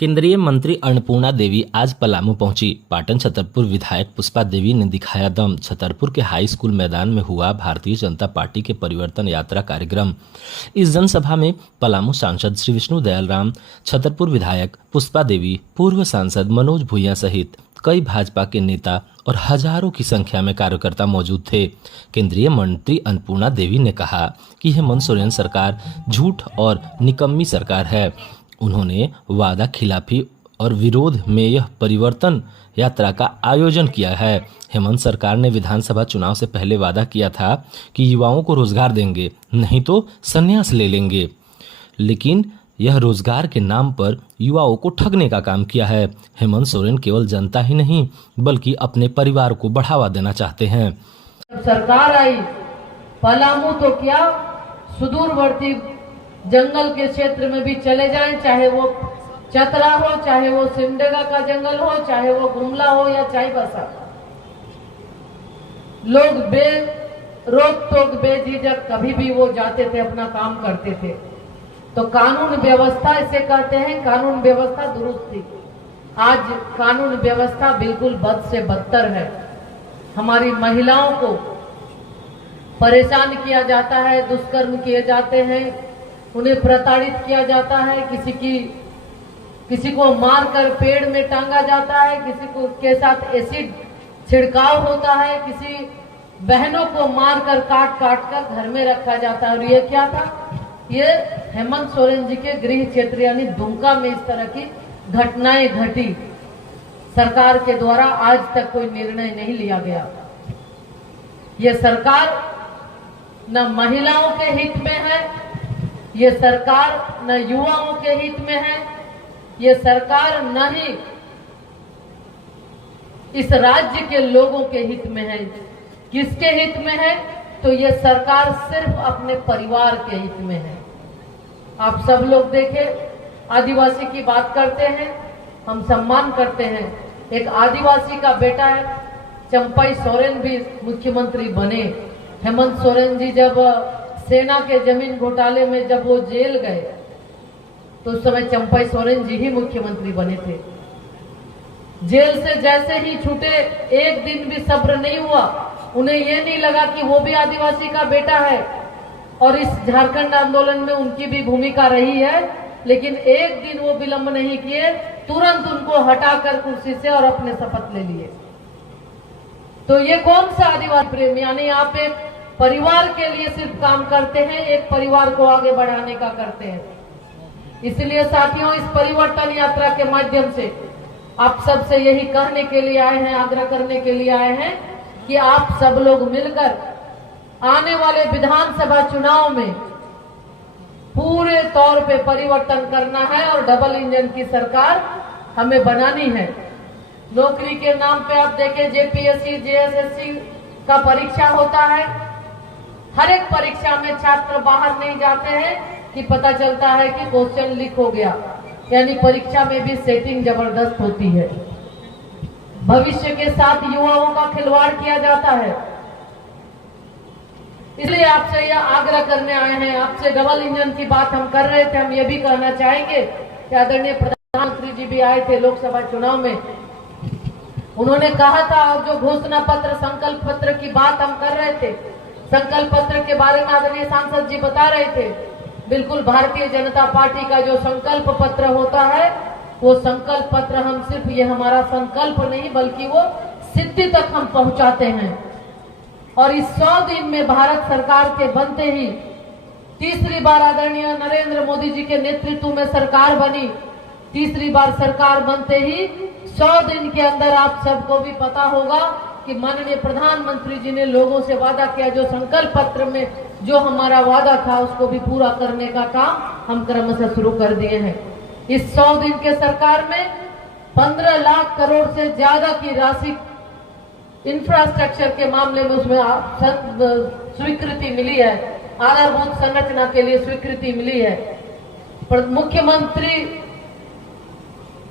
केंद्रीय मंत्री अन्नपूर्णा देवी आज पलामू पहुंची। पाटन छतरपुर विधायक पुष्पा देवी ने दिखाया दम। छतरपुर के हाई स्कूल मैदान में हुआ भारतीय जनता पार्टी के परिवर्तन यात्रा कार्यक्रम। इस जनसभा में पलामू सांसद श्री विष्णु दयाल राम, छतरपुर विधायक पुष्पा देवी, पूर्व सांसद मनोज भूइया सहित कई भाजपा के नेता और हजारों की संख्या में कार्यकर्ता मौजूद थे। केंद्रीय मंत्री अन्नपूर्णा देवी ने कहा कि हेमंत सोरेन सरकार झूठ और निकम्मी सरकार है। उन्होंने वादा खिलाफी और विरोध में यह परिवर्तन यात्रा का आयोजन किया है। हेमंत सरकार ने विधानसभा चुनाव से पहले वादा किया था कि युवाओं को रोजगार देंगे, नहीं तो संन्यास ले लेंगे, लेकिन यह रोजगार के नाम पर युवाओं को ठगने का काम किया है। हेमंत सोरेन केवल जनता ही नहीं बल्कि अपने परिवार को बढ़ावा देना चाहते हैं। सरकार आई, पलामू तो क्या सुदूरवर्ती जंगल के क्षेत्र में भी चले जाएं, चाहे वो चतरा हो, चाहे वो सिमडेगा का जंगल हो, चाहे वो गुमला हो या चाईबासा, लोग रोक टोक बेझिझक कभी भी वो जाते थे, अपना काम करते थे। तो कानून व्यवस्था इसे कहते हैं, कानून व्यवस्था दुरुस्त थी। आज कानून व्यवस्था बिल्कुल बद से बदतर है। हमारी महिलाओं को परेशान किया जाता है, दुष्कर्म किए जाते हैं, उन्हें प्रताड़ित किया जाता है, किसी को मारकर पेड़ में टांगा जाता है, किसी को के साथ एसिड छिड़काव होता है, किसी बहनों को मारकर काट कर घर में रखा जाता है। और ये क्या था? ये हेमंत सोरेन जी के गृह क्षेत्र यानी दुमका में इस तरह की घटनाएं घटी। सरकार के द्वारा आज तक कोई निर्णय नहीं लिया गया। ये सरकार न महिलाओं के हित में है, ये सरकार न युवाओं के हित में है, ये सरकार न ही इस राज्य के लोगों के हित में है। किसके हित में है? तो ये सरकार सिर्फ अपने परिवार के हित में है। आप सब लोग देखें, आदिवासी की बात करते हैं, हम सम्मान करते हैं। एक आदिवासी का बेटा है, चंपाई सोरेन भी मुख्यमंत्री बने। हेमंत सोरेन जी जब सेना के जमीन घोटाले में जब वो जेल गए तो उस समय चंपाई सोरेन जी ही मुख्यमंत्री बने थे। जेल से जैसे ही छूटे, एक दिन भी सब्र नहीं हुआ। उन्हें ये नहीं लगा कि वो भी आदिवासी का बेटा है और इस झारखंड आंदोलन में उनकी भी भूमिका रही है, लेकिन एक दिन वो विलंब नहीं किए, तुरंत उनको हटाकर कुर्सी से और अपने शपथ ले लिए। तो ये कौन सा आदिवासी प्रेम? यानी आप एक परिवार के लिए सिर्फ काम करते हैं, एक परिवार को आगे बढ़ाने का करते हैं। इसलिए साथियों, इस परिवर्तन यात्रा के माध्यम से आप सबसे यही कहने के लिए आए हैं, आग्रह करने के लिए आए हैं कि आप सब लोग मिलकर आने वाले विधानसभा चुनाव में पूरे तौर पे परिवर्तन करना है और डबल इंजन की सरकार हमें बनानी है। नौकरी के नाम पे आप देखें, जेपीएससी, जेएसएससी का परीक्षा होता है। हर एक परीक्षा में छात्र बाहर नहीं जाते हैं कि पता चलता है कि क्वेश्चन लीक हो गया। यानी परीक्षा में भी सेटिंग जबरदस्त होती है। भविष्य के साथ युवाओं का खिलवाड़ किया जाता है। इसलिए आपसे यह आग्रह करने आए हैं। आपसे डबल इंजन की बात हम कर रहे थे, हम ये भी कहना चाहेंगे कि आदरणीय प्रधानमंत्री जी भी आए थे लोकसभा चुनाव में। उन्होंने कहा था, और जो घोषणा पत्र, संकल्प पत्र की बात हम कर रहे थे, संकल्प पत्र के बारे में आदरणीय सांसद जी बता रहे थे। बिल्कुल भारतीय जनता पार्टी का जो संकल्प पत्र होता है, वो संकल्प पत्र हम सिर्फ ये हमारा संकल्प नहीं बल्कि वो सिद्धि तक हम पहुंचाते हैं। और इस 100 दिन में भारत सरकार के बनते ही तीसरी बार आदरणीय नरेंद्र मोदी जी के नेतृत्व में सरकार बनी। तीसरी बार सरकार बनते ही 100 दिन के अंदर आप सबको भी पता होगा कि माननीय प्रधानमंत्री जी ने लोगों से वादा किया, जो संकल्प पत्र में जो हमारा वादा था उसको भी पूरा करने का काम हम क्रमशः शुरू कर दिए हैं। इस 100 दिन के सरकार में 15 लाख करोड़ से ज्यादा की राशि इंफ्रास्ट्रक्चर के मामले में उसमें स्वीकृति मिली है, आधारभूत संरचना के लिए स्वीकृति मिली है।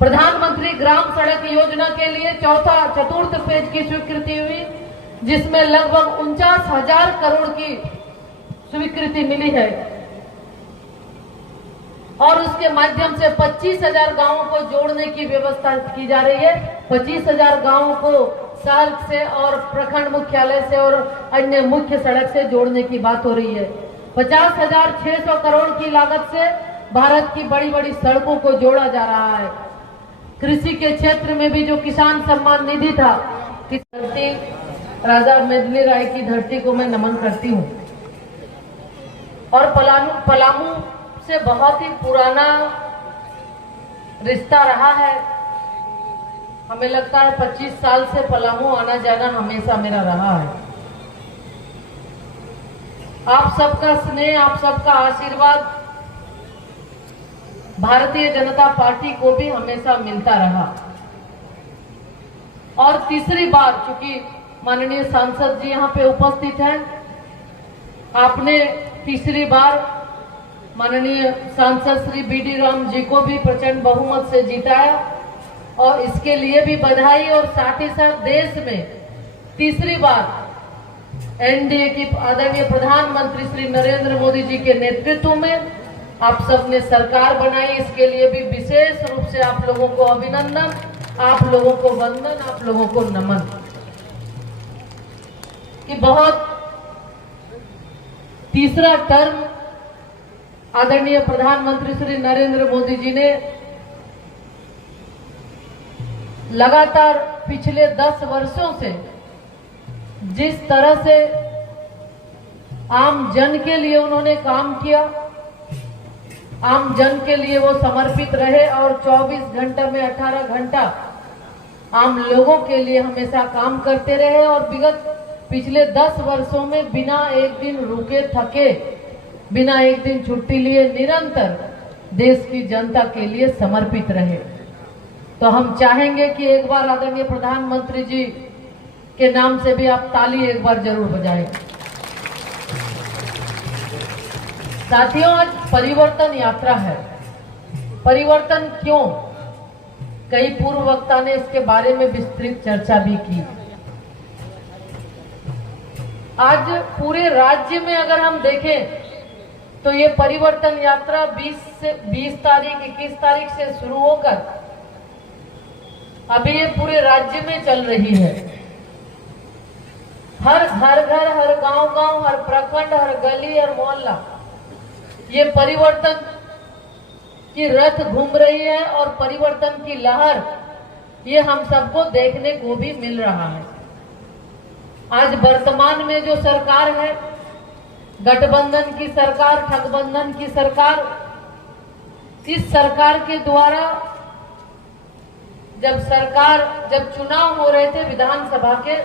प्रधानमंत्री ग्राम सड़क योजना के लिए चतुर्थ फेज की स्वीकृति हुई, जिसमें लगभग 49,000 करोड़ की स्वीकृति मिली है। और उसके माध्यम से 25,000 गांवों को जोड़ने की व्यवस्था की जा रही है। 25,000 गांवों को सड़क से और प्रखंड मुख्यालय से और अन्य मुख्य सड़क से जोड़ने की बात हो रही है। 50,600 करोड़ की लागत से भारत की बड़ी बड़ी सड़कों को जोड़ा जा रहा है। कृषि के क्षेत्र में भी जो किसान सम्मान निधि था, धरती राजा मेदिनी राय की धरती को मैं नमन करती हूँ। और पलामू से बहुत ही पुराना रिश्ता रहा है। हमें लगता है 25 साल से पलामू आना जाना हमेशा मेरा रहा है। आप सबका स्नेह, आप सबका आशीर्वाद भारतीय जनता पार्टी को भी हमेशा मिलता रहा। और तीसरी बार, चूंकि माननीय सांसद जी यहाँ पे उपस्थित हैं, आपने तीसरी बार माननीय सांसद श्री बी.डी. राम जी को भी प्रचंड बहुमत से जिताया और इसके लिए भी बधाई। और साथ ही साथ देश में तीसरी बार एनडीए की आदरणीय प्रधानमंत्री श्री नरेंद्र मोदी जी के नेतृत्व में आप सबने सरकार बनाई, इसके लिए भी विशेष रूप से आप लोगों को अभिनंदन, आप लोगों को वंदन, आप लोगों को नमन। कि बहुत तीसरा टर्म आदरणीय प्रधानमंत्री श्री नरेंद्र मोदी जी ने लगातार पिछले 10 वर्षों से जिस तरह से आम जन के लिए उन्होंने काम किया, आम जन के लिए वो समर्पित रहे और 24 घंटा में 18 घंटा आम लोगों के लिए हमेशा काम करते रहे। और विगत पिछले 10 वर्षों में बिना एक दिन रुके थके, बिना एक दिन छुट्टी लिए निरंतर देश की जनता के लिए समर्पित रहे। तो हम चाहेंगे कि एक बार आदरणीय प्रधानमंत्री जी के नाम से भी आप ताली एक बार जरूर बजाएं। साथियों, आज परिवर्तन यात्रा है। परिवर्तन क्यों? कई पूर्व वक्ता ने इसके बारे में विस्तृत चर्चा भी की। आज पूरे राज्य में अगर हम देखें तो ये परिवर्तन यात्रा 20 तारीख 21 तारीख से शुरू होकर अभी ये पूरे राज्य में चल रही है। हर घर घर, हर गांव गांव, हर प्रखंड, हर गली, हर मोहल्ला ये परिवर्तन की रथ घूम रही है और परिवर्तन की लहर ये हम सबको देखने को भी मिल रहा है। आज वर्तमान में जो सरकार है, गठबंधन की सरकार, ठगबंधन की सरकार, इस सरकार के द्वारा जब चुनाव हो रहे थे विधानसभा के,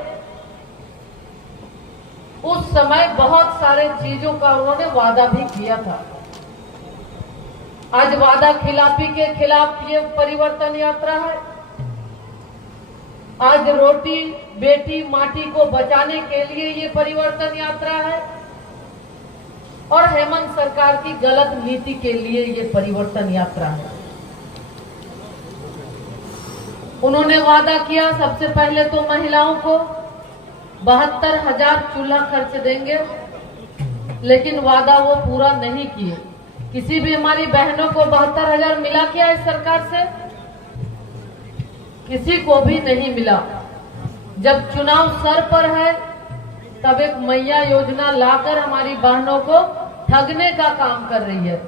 उस समय बहुत सारे चीजों का उन्होंने वादा भी किया था। आज वादा खिलाफी के खिलाफ ये परिवर्तन यात्रा है। आज रोटी बेटी माटी को बचाने के लिए ये परिवर्तन यात्रा है और हेमंत सरकार की गलत नीति के लिए ये परिवर्तन यात्रा है। उन्होंने वादा किया सबसे पहले तो महिलाओं को 72,000 चूल्हा खर्च देंगे, लेकिन वादा वो पूरा नहीं किए। किसी भी हमारी बहनों को 72,000 मिला क्या इस सरकार से? किसी को भी नहीं मिला। जब चुनाव सर पर है तब एक मैया योजना लाकर हमारी बहनों को ठगने का काम कर रही है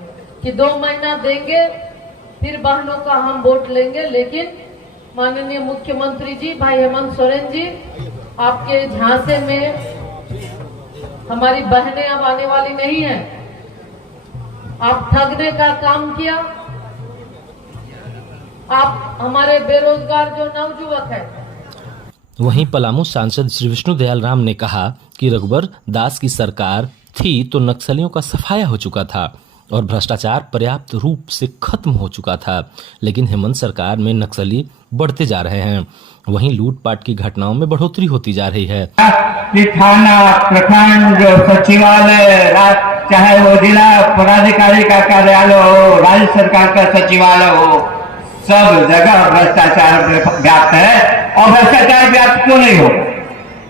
कि 2 महीना देंगे फिर बहनों का हम वोट लेंगे। लेकिन माननीय मुख्यमंत्री जी भाई हेमंत सोरेन जी, आपके झांसे में हमारी बहनें अब आने वाली नहीं है। आप ठगने का काम किया। आप हमारे बेरोजगार जो नवयुवक है। वहीं पलामू सांसद श्री विष्णु दयाल राम ने कहा कि रघुवर दास की सरकार थी तो नक्सलियों का सफाया हो चुका था और भ्रष्टाचार पर्याप्त रूप से खत्म हो चुका था, लेकिन हेमंत सरकार में नक्सली बढ़ते जा रहे हैं। वहीं लूटपाट की घटनाओं में बढ़ोतरी होती जा रही है। थाना, प्रखंड, सचिवालय, चाहे वो जिला पदाधिकारी का कार्यालय हो, राज्य सरकार का सचिवालय हो, सब जगह भ्रष्टाचार व्याप्त है। और भ्रष्टाचार व्याप्त क्यों नहीं हो?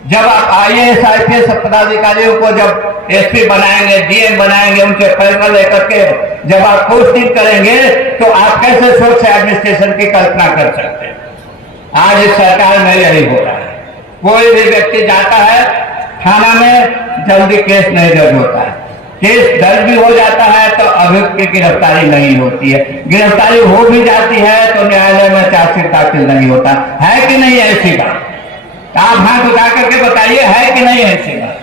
जब आप IAS IPS पदाधिकारियों को जब SP बनाएंगे, DM बनाएंगे, उनसे फैसला लेकर के जब आप पोस्टिंग करेंगे तो आप कैसे स्वच्छ एडमिनिस्ट्रेशन की कल्पना कर सकते हैं। आज इस सरकार में यही हो रहा है। कोई भी व्यक्ति जाता है थाना में, जल्दी केस नहीं दर्ज होता है। केस दर्ज भी हो जाता है तो अभियुक्त की गिरफ्तारी नहीं होती है। गिरफ्तारी हो भी जाती है तो न्यायालय में चार्जशीट दाखिल नहीं होता है कि नहीं ऐसी बात? आप हाथ उठा करके बताइए, है कि नहीं ऐसी बात?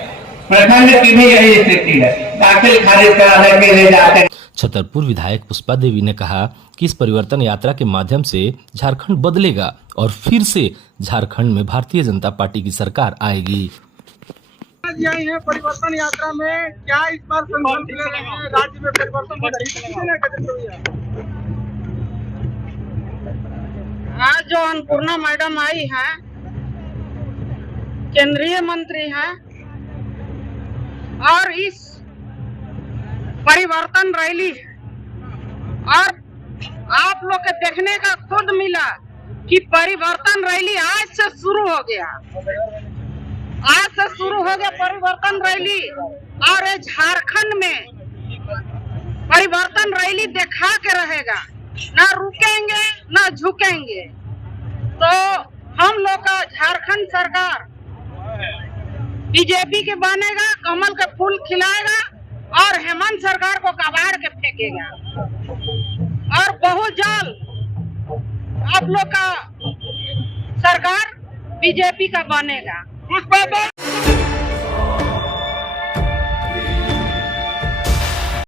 प्रखंड की भी यही स्थिति है, दाखिल खारिज कराने के लिए जाते हैं। छतरपुर विधायक पुष्पा देवी ने कहा कि इस परिवर्तन यात्रा के माध्यम से झारखंड बदलेगा और फिर से झारखंड में भारतीय जनता पार्टी की सरकार आएगी। आज आई है परिवर्तन यात्रा में, क्या इस बार संकल्प ले रहे हैं राज्य में परिवर्तन हो रही है? आज जो अन्नपूर्णा मैडम आई है, केंद्रीय मंत्री हैं और इस परिवर्तन रैली और आप लोग के देखने का खुद मिला कि परिवर्तन रैली आज से शुरू हो गया। आज से शुरू हो गया परिवर्तन रैली और ये झारखंड में परिवर्तन रैली दिखा के रहेगा, ना रुकेंगे ना झुकेंगे। तो हम लोग का झारखंड सरकार बीजेपी के बनेगा, कमल के फूल खिलाएगा और हेमंत सरकार को कबाड़ के फेंकेगा और बहुत जल्द आप लोग का सरकार बीजेपी का बनेगा।